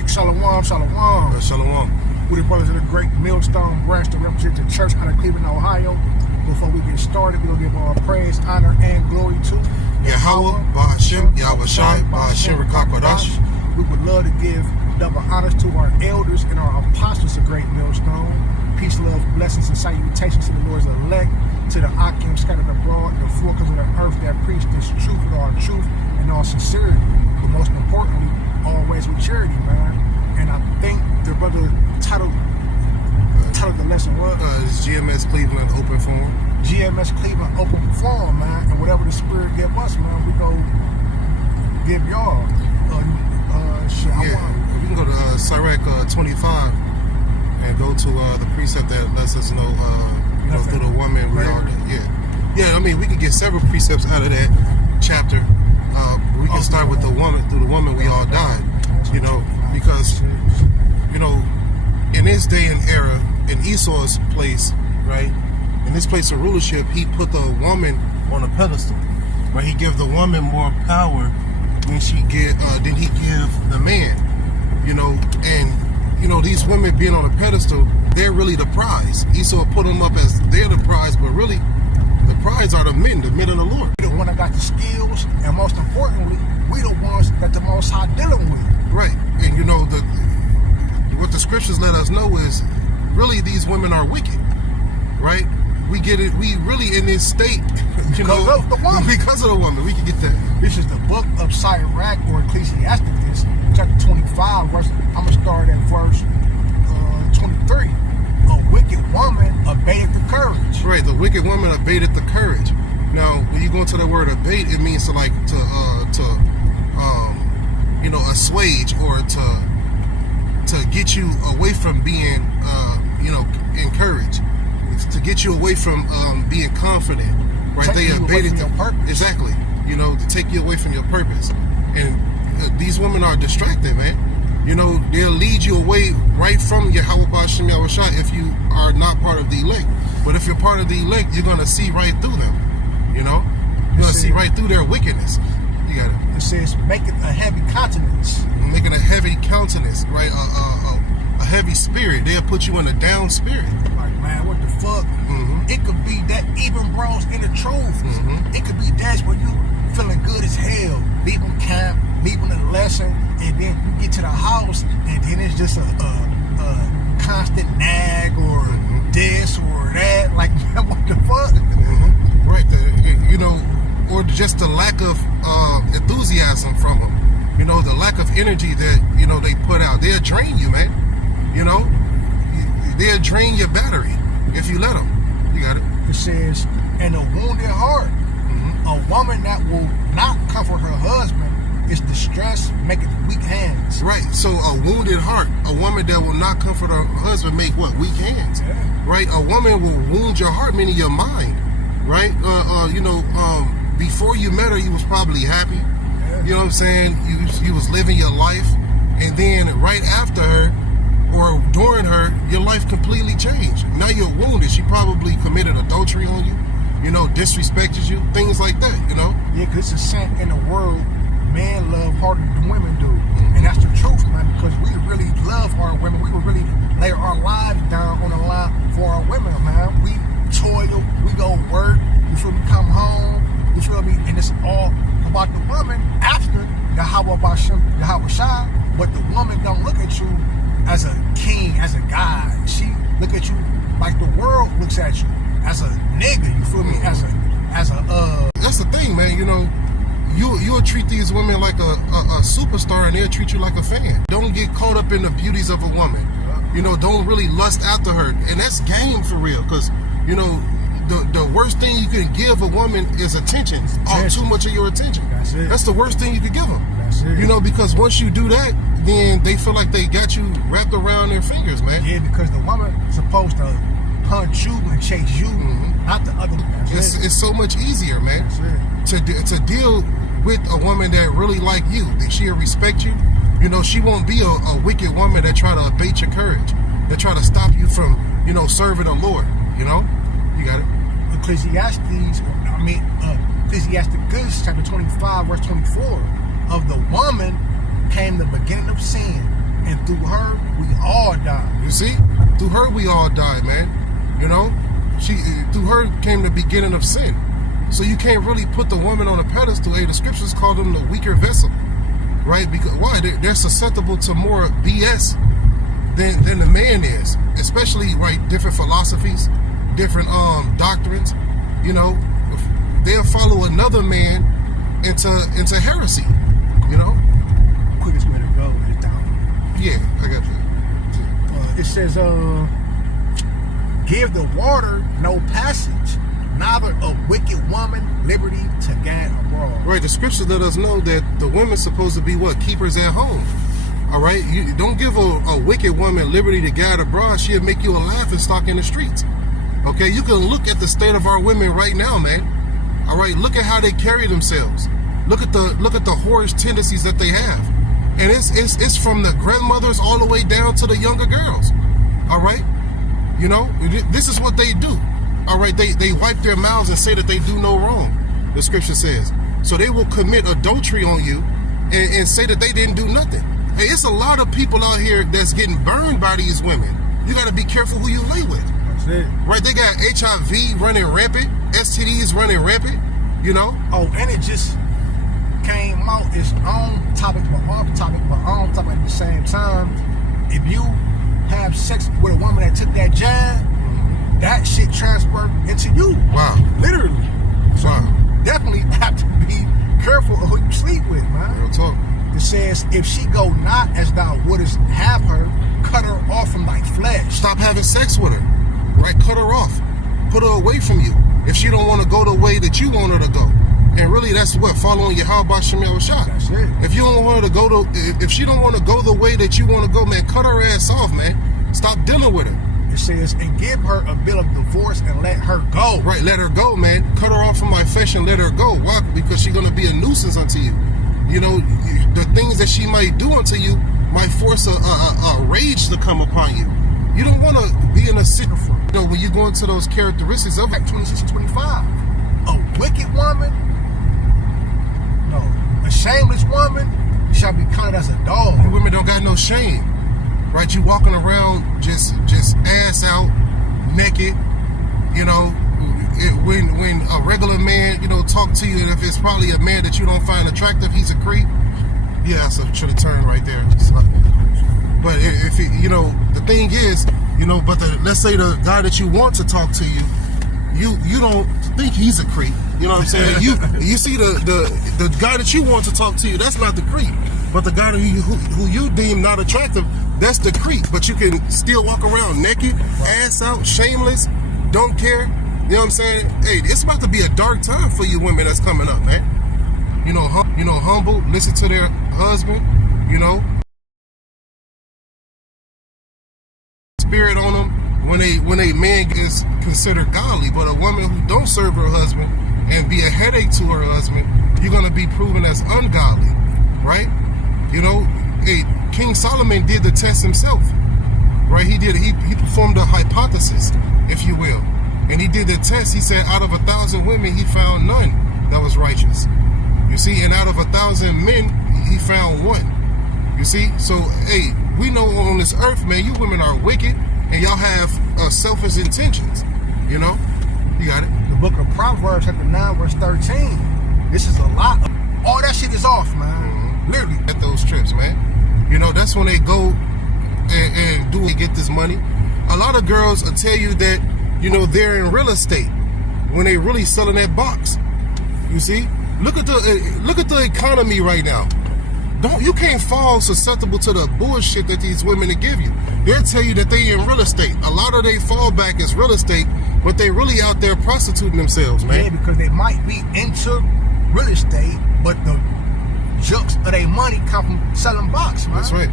great Shalom. Shalom. We're the brothers of the great Millstone branch that represent the church out of Cleveland, Ohio. Before we get started, we're going to give all praise, honor, and glory to Yahweh, Ba'ashem, Yahushai, Ba'ashem Rakakwadash. We would love to give double honors to our elders and our apostles of great Millstone. Peace, love, blessings, and salutations to the Lord's elect, to the Akim scattered abroad, the four corners of the earth that preach this truth with all truth and all sincerity. But most importantly, always with charity, man. And I think the brother titled the lesson was It's GMS Cleveland Open Forum. GMS Cleveland Open Forum, man. And whatever the Spirit give us, man, we go give y'all. We can go to Sirach 25 and go to the precept that lets us know, through the woman we all did. Yeah. I mean, we can get several precepts out of that chapter. We can start with the woman. Through the woman we all died. Because in this day and era, in Esau's place, right, in this place of rulership, he put the woman on a pedestal, right? He gave the woman more power than he give the man, and these women being on a pedestal, they're really the prize. Esau put them up as they're the prize, but really the prize are the men of the Lord. We the one that got the skills, and most importantly, we the ones that the Most High dealing with. Right, and what the scriptures let us know is really these women are wicked, right? We get it. We really in this state because of the woman. Because of the woman, we can get that. This is the book of Sirach or Ecclesiasticus, chapter 25. Verse. I'm gonna start at verse 23. A wicked woman abated the courage. Right, the wicked woman abated the courage. Now, when you go into the word abate, it means to assuage or to get you away from being encouraged, to get you away from being confident, right? Take they abated your purpose. Exactly, to take you away from your purpose. And these women are distracted, man. They'll lead you away right from Yahweh Ba'ashem Yahushai if you are not part of the elect. But if you're part of the elect, you're gonna see right through them. You're gonna see right through their wickedness. You got it. It says, making a heavy countenance. Making a heavy countenance, right? A heavy spirit. They'll put you in a down spirit. Like, man, what the fuck? Mm-hmm. It could be that even bros in the truth. Mm-hmm. It could be days where you feeling good as hell, leaving camp, leaving the lesson, and then you get to the house, and then it's just a constant nag or this or that. Like, man, what the fuck? Mm-hmm. Right. Or just the lack of enthusiasm from them. The lack of energy that, they put out. They'll drain you, man. They'll drain your battery if you let them. You got it. It says, and a wounded heart. A woman that will not comfort her husband is distressed, making weak hands. Right. So a wounded heart, a woman that will not comfort her husband, make what? Weak hands. Yeah. Right. A woman will wound your heart, meaning your mind. Right. Before you met her, you was probably happy. Yeah. You know what I'm saying? You was living your life, and then right after her or during her, your life completely changed. Now you're wounded. She probably committed adultery on you. Disrespected you, things like that, Yeah, because it's a sin in the world. Men love harder than women do. And that's the truth, man, because we really love our women. We would really lay our lives down on the line for our women, man. We toil, we go work, you feel me, come home, you feel me, and it's all about the woman after Yahweh Ba'ashem, Yahweh Shai, but the woman don't look at you as a king, as a god. She look at you like the world looks at you. As a nigga, you feel me? As a That's the thing, man. You'll treat these women like a superstar, and they'll treat you like a fan. Don't get caught up in the beauties of a woman. Don't really lust after her, and that's game for real. Because the worst thing you can give a woman is attention. Too much of your attention. That's it. That's the worst thing you could give them. That's it. Because once you do that, then they feel like they got you wrapped around their fingers, man. Yeah, because the woman supposed to punch you and chase you, not the other. It's so much easier, man, to deal with a woman that really like you, that she'll respect you. She won't be a wicked woman that try to abate your courage, that try to stop you from, serving the Lord. You got it. Ecclesiasticus chapter 25, verse 24. Of the woman came the beginning of sin, And through her, we all die. You see? Through her, we all die, man. You know? Through her came the beginning of sin. So you can't really put the woman on a pedestal. Hey, the scriptures call them the weaker vessel. Right? Because why? They're susceptible to more BS than the man is. Especially, right, different philosophies, different doctrines. You know, they'll follow another man into heresy. You know? Quickest way to go is down. Yeah, I got you. It says, give the water no passage, neither a wicked woman liberty to gad abroad. Right, the scriptures let us know that the women's supposed to be what? Keepers at home. All right, you don't give a wicked woman liberty to gad abroad. She'll make you a laughing stock in the streets. Okay, you can look at the state of our women right now, man. All right, look at how they carry themselves. Look at the whorish tendencies that they have, and it's from the grandmothers all the way down to the younger girls. All right, you know, this is what they do. All right, they wipe their mouths and say that they do no wrong. The scripture says so they will commit adultery on you and say that they didn't do nothing. Hey, it's a lot of people out here that's getting burned by these women. You got to be careful who you lay with. That's it. Right, they got HIV running rampant, STDs running rampant. You know. Oh, and it just came out its own topic, but off topic, but on topic at the same time. If you have sex with a woman that took that jab, that shit transferred into you. Wow. Literally. So wow. you definitely have to be careful of who you sleep with, man. Real talk. It says, if she go not as thou wouldest have her, cut her off from thy flesh. Stop having sex with her. Right? Cut her off. Put her away from you. If she don't want to go the way that you want her to go. And really, that's what? Following your how about Shemel Shah. That's it. If you don't want her to go if she don't want to go the way that you want to go, man, cut her ass off, man. Stop dealing with her. It says, and give her a bill of divorce and let her go. Right, let her go, man. Cut her off from my flesh and let her go. Why? Because she's going to be a nuisance unto you. You know, the things that she might do unto you might force a rage to come upon you. You don't want to be in a situation, you know, when you go into those characteristics of like 26 and 25. A wicked woman, no, a shameless woman shall be counted as a dog. And women don't got no shame. Right, you walking around just ass out, naked. You know, when a regular man, you know, talk to you, and if it's probably a man that you don't find attractive, he's a creep. Yeah, so should have turned right there. But if it, you know, the thing is, you know, but let's say the guy that you want to talk to you, you don't think he's a creep. You know what I'm saying? you see the guy that you want to talk to you, that's not the creep. But the guy who you deem not attractive, that's the creep. But you can still walk around naked, ass out, shameless, don't care. You know what I'm saying? Hey, it's about to be a dark time for you women that's coming up, man. You know, humble, listen to their husband, you know. Spirit on them when a man is considered godly, but a woman who don't serve her husband and be a headache to her husband, you're going to be proven as ungodly, right? You know, hey, King Solomon did the test himself, right? He performed a hypothesis, if you will, and he did the test. He said out of 1,000 women, he found none that was righteous. You see, and out of 1,000 men, he found one. You see, so hey, we know on this earth, man, you women are wicked, and y'all have selfish intentions. You know, you got it. The book of Proverbs, chapter 9, verse 13. This is a lot. All that shit is off, man. Literally. At those trips, man. You know, that's when they go and get this money. A lot of girls will tell you that, you know, they're in real estate when they really selling that box. You see, look at the economy right now. You can't fall susceptible to the bullshit that these women will give you. They'll tell you that they in real estate. A lot of their fallback is real estate, but they really out there prostituting themselves, man. Yeah, because they might be into real estate, but the jokes of their money come from selling box, man. That's right.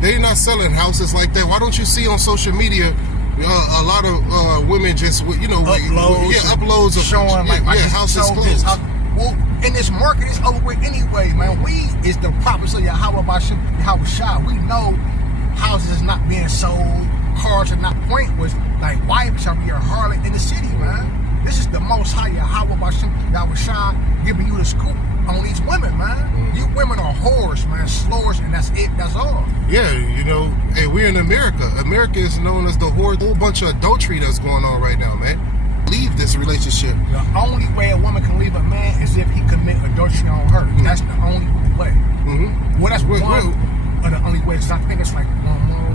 They're not selling houses like that. Why don't you see on social media a lot of women just, you know, uploads of showing houses closed. Well, in this market, it's over with anyway, man. We is the prophets of Yahweh Bashim, Yahweh Shah. We know houses is not being sold, cars are not pointless. Like, wife shall be a harlot in the city, man. This is the most high Yahweh Bashim, Yahweh Shah, giving you the scoop. on these women, man. You women are whores, man, slores, and that's it. That's all. Yeah, you know, hey, we're in America. America is known as the whore. Whole bunch of adultery that's going on right now, man. Leave this relationship. The only way a woman can leave a man is if he commit adultery on her. That's the only way. Well, that's one of the only ways. I think it's like one more.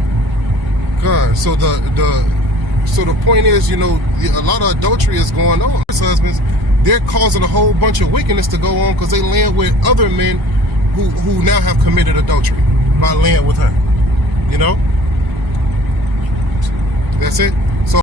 God, so the point is, you know, a lot of adultery is going on. Husbands, they're causing a whole bunch of wickedness to go on because they land with other men who now have committed adultery by laying with her. You know? That's it.